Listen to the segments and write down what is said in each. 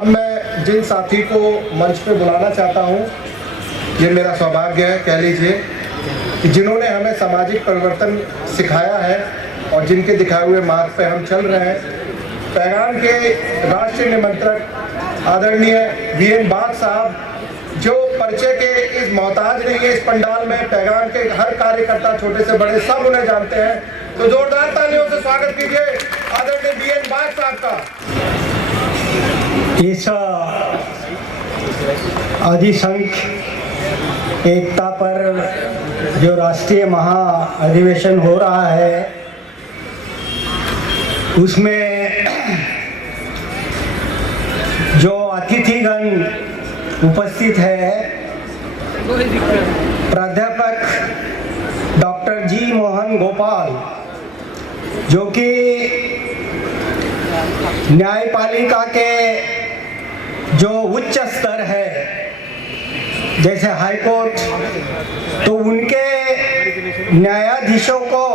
मैं जिन साथी को मंच पे बुलाना चाहता हूँ, ये मेरा सौभाग्य है, कह लीजिए, कि जिन्होंने हमें सामाजिक परिवर्तन सिखाया है और जिनके दिखाए हुए मार्ग पे हम चल रहे हैं। पैगाम के राष्ट्रीय निमंत्रक आदरणीय वीएन बाग साहब, जो परिचय के इस मोहताज नहीं है, इस पंडाल में पैगाम के हर कार्यकर्ता छोटे से बड़े सब उन्हें जानते हैं, तो जोरदार तालियों से स्वागत कीजिए आदरणीय वीएन बाग साहब का। इस अधिसंख्य एकता पर जो राष्ट्रीय महाअधिवेशन हो रहा है, उसमें जो अतिथिगण उपस्थित है, प्राध्यापक डॉक्टर जी मोहन गोपाल, जो कि न्यायपालिका के जो उच्च स्तर है जैसे हाई कोर्ट, तो उनके न्यायाधीशों को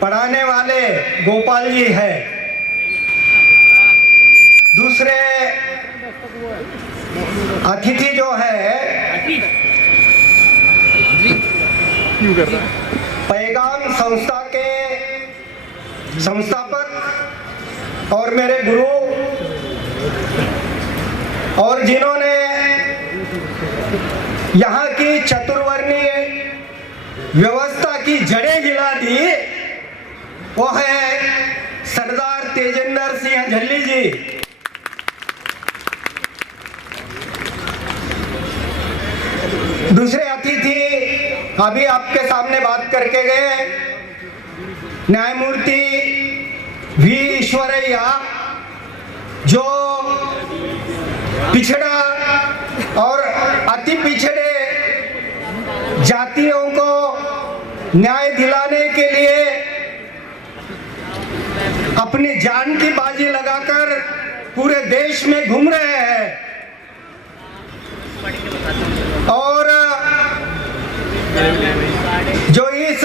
पढ़ाने वाले गोपाल जी है। दूसरे अतिथि जो है पैगाम संस्था के संस्थापक और मेरे गुरु, और जिन्होंने यहाँ की चतुर्वर्णीय व्यवस्था की जड़ें हिला दी, वो है सरदार तेजेंद्र सिंह झल्ली जी। दूसरे अतिथि अभी आपके सामने बात करके गए, न्यायमूर्ति वी ईश्वरैया, जो पिछड़ा और अति पिछड़े जातियों को न्याय दिलाने के लिए अपनी जान की बाजी लगाकर पूरे देश में घूम रहे हैं। और जो इस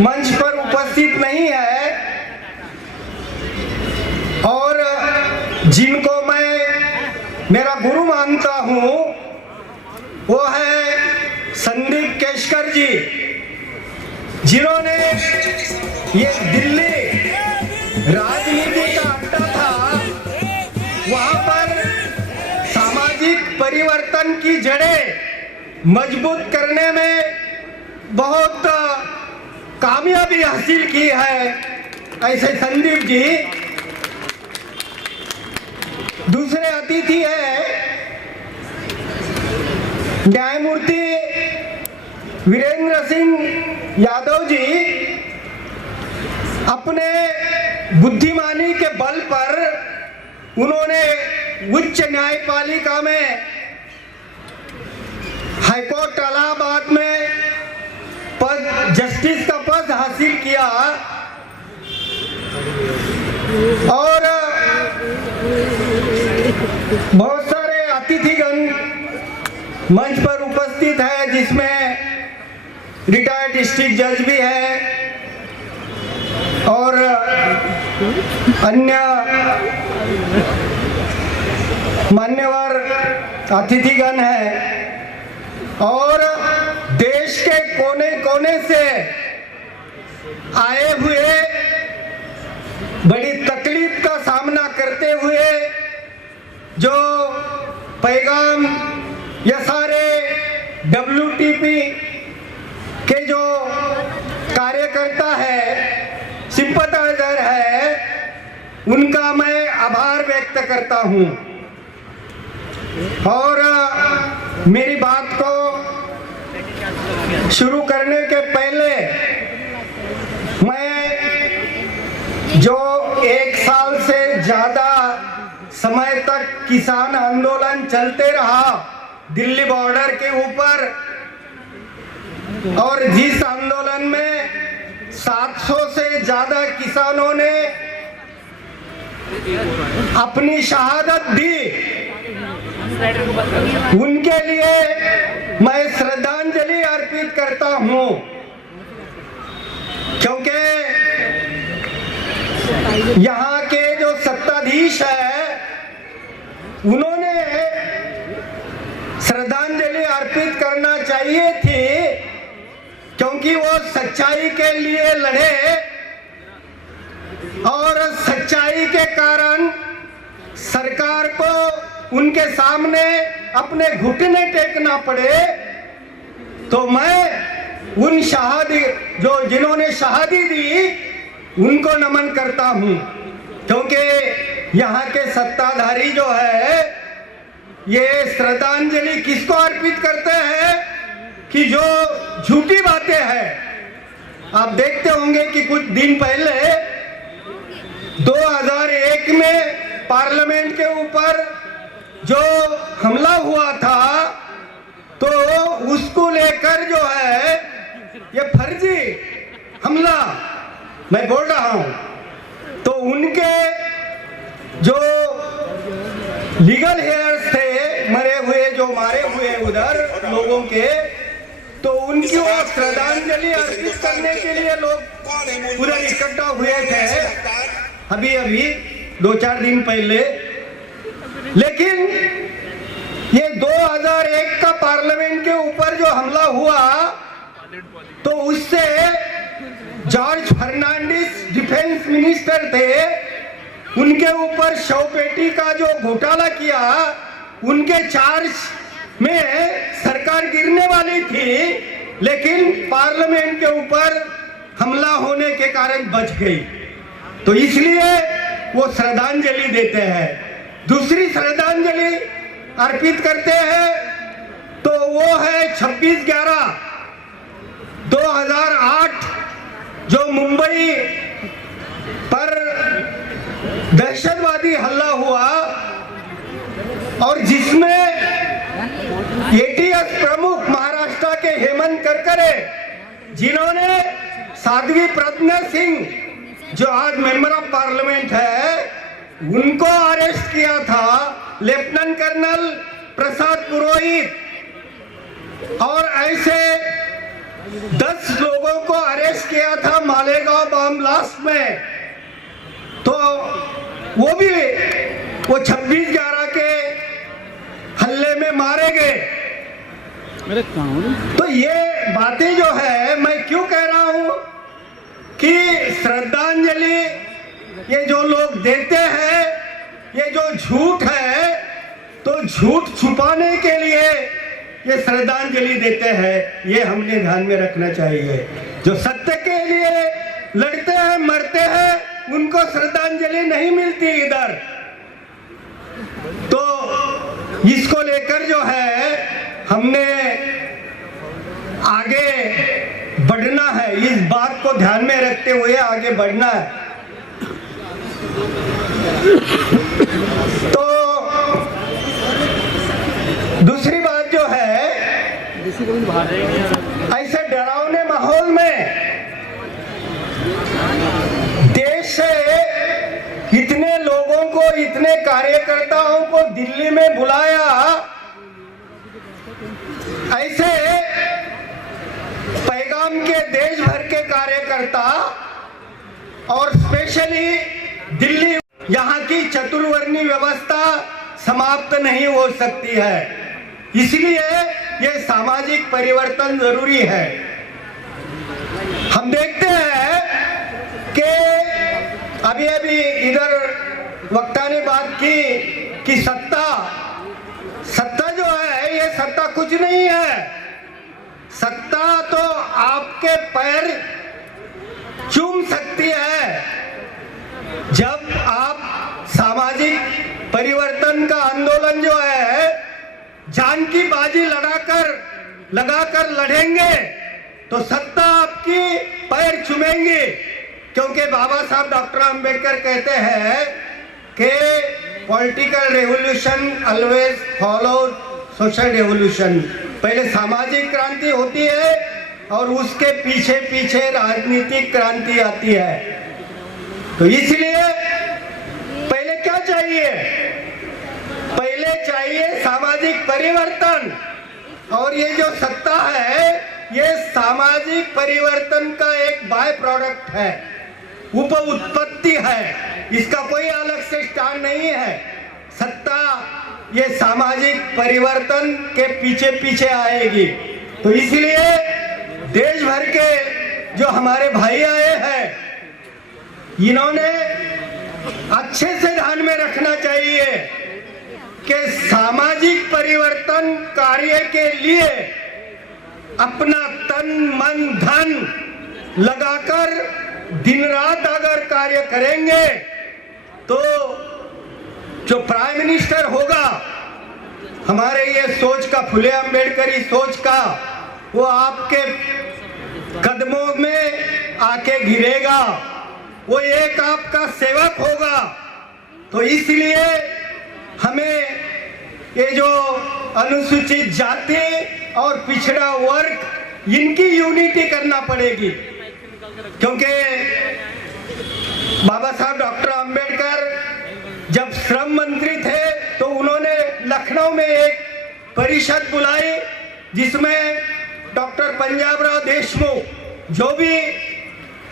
मंच पर उपस्थित नहीं है और जिनको मैं मेरा गुरु मानता हूं, वो है संदीप केशकर जी, जिन्होंने ये दिल्ली राजनीति का अड्डा था, वहां पर सामाजिक परिवर्तन की जड़ें मजबूत करने में बहुत कामयाबी हासिल की है। ऐसे संदीप जी। दूसरे अतिथि है न्यायमूर्ति वीरेंद्र सिंह यादव जी। अपने बुद्धिमानी के बल पर उन्होंने उच्च न्यायपालिका में, हाईकोर्ट इलाहाबाद में पद, जस्टिस का पद हासिल किया। और बहुत सारे अतिथिगण मंच पर उपस्थित है, जिसमें रिटायर्ड डिस्ट्रिक्ट जज भी है और अन्य मान्यवर अतिथिगण है, और देश के कोने कोने से आए हुए, बड़ी तकलीफ का सामना करते हुए जो पैगाम या सारे WTP के जो कार्यकर्ता है, सिंपथाइजर है, उनका मैं आभार व्यक्त करता हूं। और मेरी बात को शुरू करने के पहले मैं जो 1 साल से ज्यादा समय तक किसान आंदोलन चलते रहा दिल्ली बॉर्डर के ऊपर, और जिस आंदोलन में 700 से ज्यादा किसानों ने अपनी शहादत दी, उनके लिए मैं श्रद्धांजलि अर्पित करता हूं। क्योंकि यहाँ के जो सत्ताधीश है उन्होंने श्रद्धांजलि अर्पित करना चाहिए थी, क्योंकि वो सच्चाई के लिए लड़े और सच्चाई के कारण सरकार को उनके सामने अपने घुटने टेकना पड़े। तो मैं उन शहादी जिन्होंने शहादी दी उनको नमन करता हूं, क्योंकि यहाँ के सत्ताधारी जो है ये श्रद्धांजलि किसको अर्पित करते हैं कि जो झूठी बातें हैं। आप देखते होंगे कि कुछ दिन पहले 2001 में पार्लियामेंट के ऊपर जो हमला हुआ था, तो उसको लेकर जो है ये फर्जी हमला मैं बोल रहा हूं, तो उनके जो लीगल हेयर्स थे मरे हुए, जो मारे हुए उधर लोगों के, तो उनकी वो श्रद्धांजलि अर्पित करने के लिए लोग उधर इकट्ठा हुए थे अभी 2-4 दिन पहले। लेकिन ये 2001 का पार्लियामेंट के ऊपर जो हमला हुआ, तो उससे जॉर्ज फर्नांडिस डिफेंस मिनिस्टर थे, उनके ऊपर शवपेटी का जो घोटाला किया, उनके चार्ज में सरकार गिरने वाली थी, लेकिन पार्लियामेंट के ऊपर हमला होने के कारण बच गई। तो इसलिए वो श्रद्धांजलि देते हैं। दूसरी श्रद्धांजलि अर्पित करते हैं तो वो है 26/11/2008 जो मुंबई पर दहशतवादी हमला हुआ और जिसमें एटीएस प्रमुख महाराष्ट्र के हेमंत करकरे, जिन्होंने साध्वी प्रज्ञा सिंह जो आज मेंबर ऑफ पार्लियामेंट है, उनको अरेस्ट किया था, लेफ्टिनेंट कर्नल प्रसाद पुरोहित, और ऐसे 10 लोगों को अरेस्ट किया था मालेगांव बम ब्लास्ट में। तो वो 26/11 के हल्ले में मारे गए। तो ये बातें जो है, मैं क्यों कह रहा हूं कि श्रद्धांजलि ये जो लोग देते हैं, ये जो झूठ है, तो झूठ छुपाने के लिए ये श्रद्धांजलि देते हैं। ये हमने ध्यान में रखना चाहिए। जो सत्य के लिए लड़ते हैं, मरते हैं, उनको श्रद्धांजलि नहीं मिलती इधर। तो इसको लेकर जो है हमने आगे बढ़ना है, इस बात को ध्यान में रखते हुए आगे बढ़ना है। तो दूसरी बात जो है, ऐसे डरावने माहौल में देश से इतने लोगों को, इतने कार्यकर्ताओं को दिल्ली में बुलाया, ऐसे पैगाम के देश भर के कार्यकर्ता और स्पेशली दिल्ली, यहाँ की चतुर्वर्णी व्यवस्था समाप्त नहीं हो सकती है। इसलिए ये सामाजिक परिवर्तन जरूरी है। हम देखते हैं कि अभी इधर वक्ता ने बात की कि सत्ता जो है, ये सत्ता कुछ नहीं है। सत्ता तो आपके पैर चूम सकती है जब आप सामाजिक परिवर्तन का आंदोलन जो है जान की बाजी लगाकर लड़ेंगे, तो सत्ता आपकी पैर चूमेंगी। क्योंकि बाबा साहब डॉक्टर अंबेडकर कहते हैं कि political revolution always follow social revolution. पहले सामाजिक क्रांति होती है और उसके पीछे पीछे राजनीतिक क्रांति आती है। तो इसलिए पहले क्या चाहिए? पहले चाहिए सामाजिक परिवर्तन, और ये जो सत्ता है ये सामाजिक परिवर्तन का एक बाय प्रोडक्ट है, उप उत्पत्ति है। इसका कोई अलग से स्टैंड नहीं है। सत्ता ये सामाजिक परिवर्तन के पीछे पीछे आएगी। तो इसलिए देश भर के जो हमारे भाई आए हैं, इन्होंने अच्छे से ध्यान में रखना चाहिए कि सामाजिक परिवर्तन कार्य के लिए अपना तन मन धन लगाकर दिन रात अगर कार्य करेंगे तो जो प्राइम मिनिस्टर होगा, हमारे ये सोच का, फुले अंबेडकरी सोच का, वो आपके कदमों में आके गिरेगा, वो एक आपका सेवक होगा। तो इसलिए हमें ये जो अनुसूचित जाति और पिछड़ा वर्ग, इनकी यूनिटी करना पड़ेगी, क्योंकि बाबा साहब डॉक्टर अंबेडकर जब श्रम मंत्री थे तो उन्होंने लखनऊ में एक परिषद बुलाई, जिसमें डॉक्टर पंजाबराव देशमुख, जो भी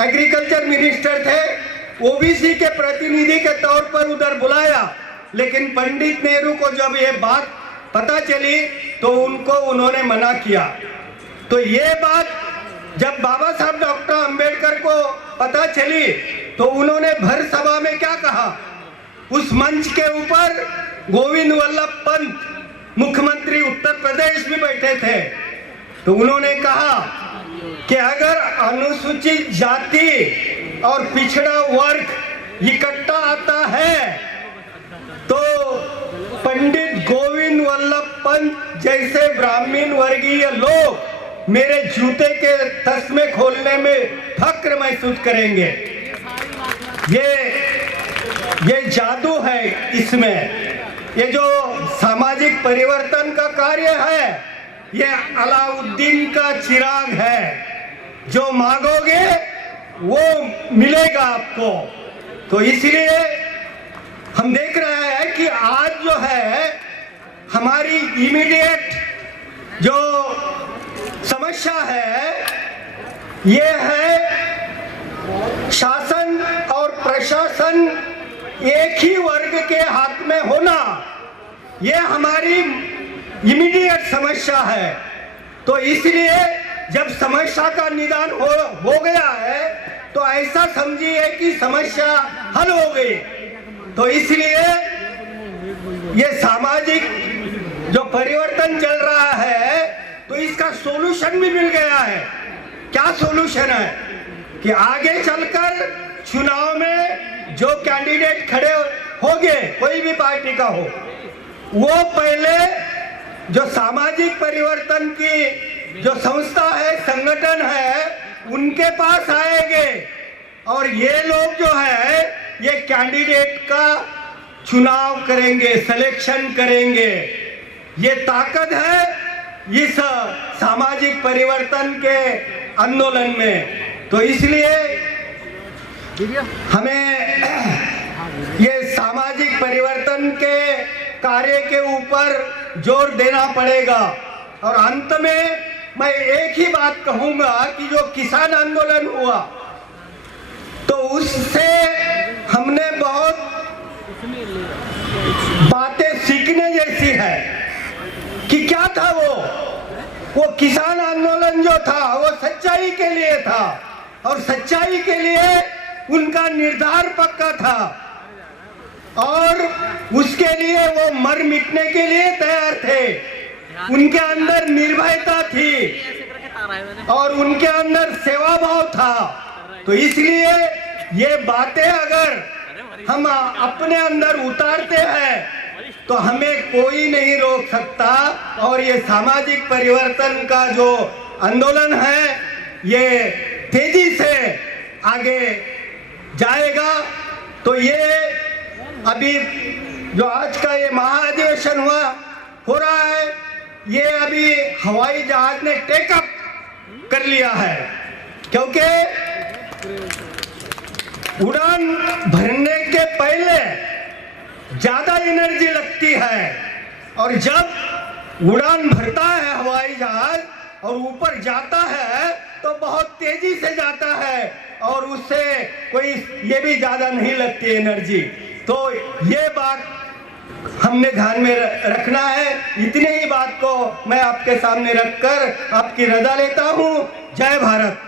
एग्रीकल्चर मिनिस्टर थे, ओबीसी के प्रतिनिधि के तौर पर उधर बुलाया। लेकिन पंडित नेहरू को जब ये बात पता चली तो उन्होंने मना किया। तो ये बात जब बाबा साहब डॉक्टर अंबेडकर को पता चली तो उन्होंने भर सभा में क्या कहा, उस मंच के ऊपर गोविंद वल्लभ पंत मुख्यमंत्री उत्तर प्रदेश भी बैठे थे। तो उन्होंने कहा कि अगर अनुसूचित जाति और पिछड़ा वर्ग इकट्ठा आता है तो पंडित गोविंद वल्लभ पंत जैसे ब्राह्मण वर्गीय लोग मेरे जूते के तस्मे खोलने में फक्र महसूस करेंगे। ये जादू है इसमें। ये जो सामाजिक परिवर्तन का कार्य है, ये अलाउद्दीन का चिराग है, जो मांगोगे वो मिलेगा आपको। तो इसलिए हम देख रहे हैं कि आज जो है हमारी इमीडिएट जो समस्या है, ये है शासन और प्रशासन एक ही वर्ग के हाथ में होना। ये हमारी इमीडिएट समस्या है। तो इसलिए जब समस्या का निदान हो गया है तो ऐसा समझिए कि समस्या हल हो गई। तो इसलिए ये सामाजिक जो परिवर्तन चल रहा है तो इसका सॉल्यूशन भी मिल गया है। क्या सॉल्यूशन है कि आगे चलकर चुनाव में जो कैंडिडेट खड़े होंगे, कोई भी पार्टी का हो, वो पहले जो सामाजिक परिवर्तन की जो संस्था है, संगठन है, उनके पास आएंगे और ये लोग जो है ये कैंडिडेट का चुनाव करेंगे, सिलेक्शन करेंगे। ये ताकत है इस सामाजिक परिवर्तन के आंदोलन में। तो इसलिए हमें ये सामाजिक परिवर्तन के कार्य के ऊपर जोर देना पड़ेगा। और अंत में मैं एक ही बात कहूंगा कि जो किसान आंदोलन हुआ तो उससे हमने बहुत बातें सीखने जैसी है। कि क्या था वो किसान आंदोलन जो था वो सच्चाई के लिए था और सच्चाई के लिए उनका निर्धार पक्का था और उसके लिए वो मर मिटने के लिए तैयार थे। उनके अंदर निर्भयता थी और उनके अंदर सेवा भाव था। तो इसलिए ये बातें अगर हम अपने अंदर उतारते हैं तो हमें कोई नहीं रोक सकता। और ये सामाजिक परिवर्तन का जो आंदोलन है ये तेजी से आगे जाएगा। तो ये अभी जो आज का ये महाधिवेशन हो रहा है, ये अभी हवाई जहाज ने टेकअप कर लिया है, क्योंकि उड़ान भरने के पहले ज्यादा एनर्जी लगती है और जब उड़ान भरता है हवाई जहाज और ऊपर जाता है तो बहुत तेजी से जाता है और उससे कोई ये भी ज्यादा नहीं लगती एनर्जी। तो ये बात हमने ध्यान में रखना है। इतने ही बात को मैं आपके सामने रखकर आपकी रजा लेता हूँ। जय भारत।